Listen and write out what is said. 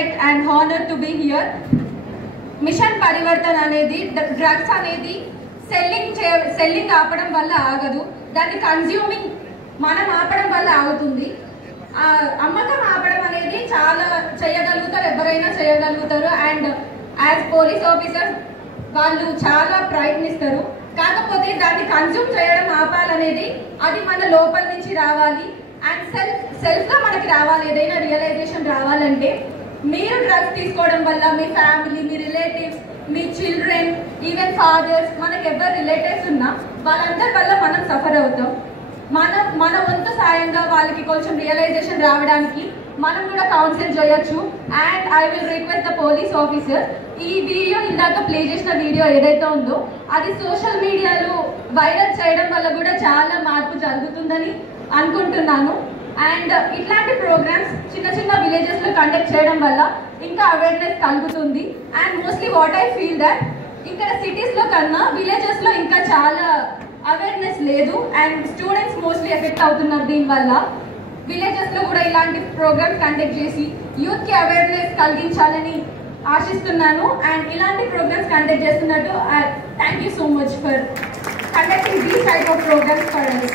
and honored to be here. Mission Parivartana అనేది drugs అనేది selling ఆపడం వల్ల ఆగదు, దాన్ని కన్స్యూమింగ్ మనం ఆపడం వల్ల ఆగుతుంది. అమ్మకం ఆపడం అనేది చాలా చేయగలుగుతారు, ఎవరైనా చేయగలుగుతారు. అండ్ యాజ్ పోలీస్ ఆఫీసర్ వాళ్ళు చాలా ప్రయత్నిస్తారు. కాకపోతే దాన్ని కన్స్యూమ్ చేయడం ఆపాలనేది అది మన లోపల నుంచి రావాలి. అండ్ సెల్ఫ్గా మనకి రావాలి. ఏదైనా రియలైజేషన్ రావాలంటే మీరు డ్రగ్స్ తీసుకోవడం వల్ల మీ ఫ్యామిలీ, మీ రిలేటివ్స్, మీ చిల్డ్రన్, ఈవెన్ ఫాదర్స్, మనకి ఎవరు రిలేటివ్స్ ఉన్నా వాళ్ళందరి వల్ల మనం సఫర్ అవుతాం. మన వంతు సాయంగా వాళ్ళకి కొంచెం రియలైజేషన్ రావడానికి మనం కూడా కౌన్సిల్ చేయొచ్చు. And I will request the police officer, ఈ వీడియో ఇందాక ప్లే చేసిన వీడియో ఏదైతే ఉందో అది సోషల్ మీడియాలో వైరల్ చేయడం వల్ల కూడా చాలా మార్పు జరుగుతుందని అనుకుంటున్నాను. అండ్ ఇట్లాంటి ప్రోగ్రామ్స్ చిన్న చిన్న విలేజెస్లో కండక్ట్ చేయడం వల్ల ఇంకా అవేర్నెస్ కలుగుతుంది. And mostly what I feel that ఇక్కడ సిటీస్లో కన్నా విలేజెస్లో ఇంకా చాలా అవేర్నెస్ లేదు. అండ్ స్టూడెంట్స్ మోస్ట్లీ ఎఫెక్ట్ అవుతున్నారు దీనివల్ల. విలేజెస్లో కూడా ఇలాంటి ప్రోగ్రామ్స్ కండక్ట్ చేసి యూత్కి అవేర్నెస్ కలిగించాలని ఆశిస్తున్నాను. అండ్ ఇలాంటి ప్రోగ్రామ్స్ కండక్ట్ చేస్తున్నట్టు thank you so much for conducting these type of programs for us.